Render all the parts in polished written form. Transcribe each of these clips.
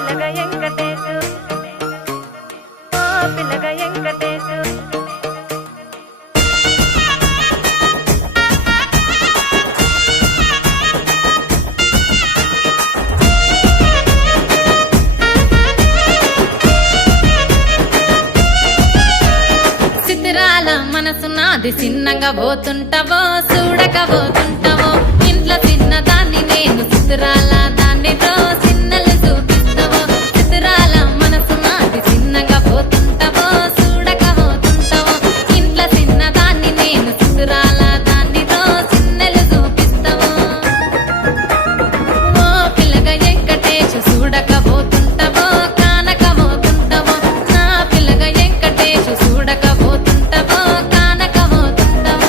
పిల్లగ వెంకటేశు ఓ పిల్లగ వెంకటేశు చిత్రాల మనసు నాది చిన్నగా పోతుంటావో చూడకపోతుంటావో ఇంట్లో చిన్నదాన్ని నేను చిత్రాల దానితో చిన్నలు చూపిస్తావో చిత్రాల మనసు నాది చిన్నగా పోతుంటావో చూడకపోతుంటావో ఇంట్లో చిన్నదాన్ని నేను చిత్రాల దానితో చిన్నలు చూపిస్తావో ఓ పిల్లగా వెంకటేశు చూడకపోతుంటావో కానకపోతుంటావో నా పిల్లగా వెంకటేశు చూడకపోతుంటావో కానకపోతుంటావో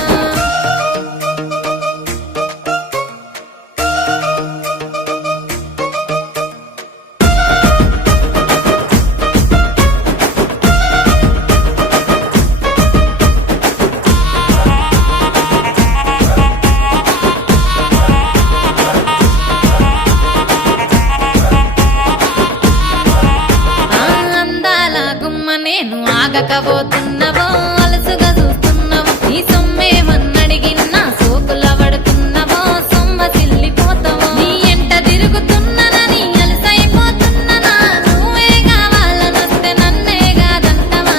అందాల గుమ్మ నేను ఆగకపోతున్నావో అలసుగా చూస్తున్నావో నీ సొమ్మేమన్నడిగిన్నా సోకుల పడుతున్నావో సొమ్మ సిల్లిపోతావో నీ ఎంట తిరుగుతున్నానని అలసైపోతున్నానా నువ్వే కావాలనొస్తే నన్నే కాదంటవా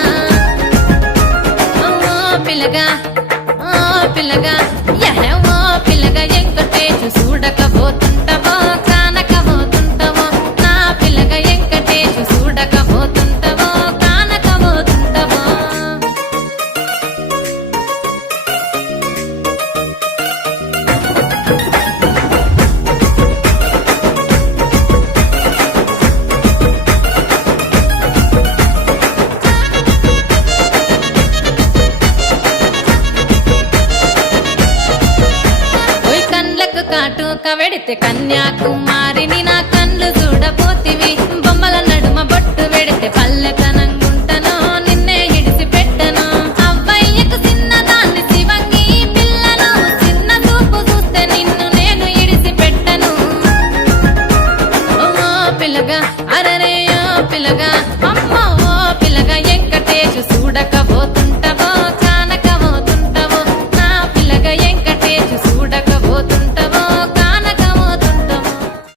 ఓ పిల్లగా ఓ పిల్లగా ఓ పిల్లగా వెంకటేశు చూడకపోతుంటావో కానకపోతుంటావో నా పిల్లగా వెంకటేశు చూడకపోతుంటావో కానకపోతుంటావో ఓయ్ కండ్లకు కాటుక వెడితే కన్యాకుమారిని నా కండ్లు చూడపోతివి బొమ్మల నడుమ బొట్టు వెడితే పల్లెక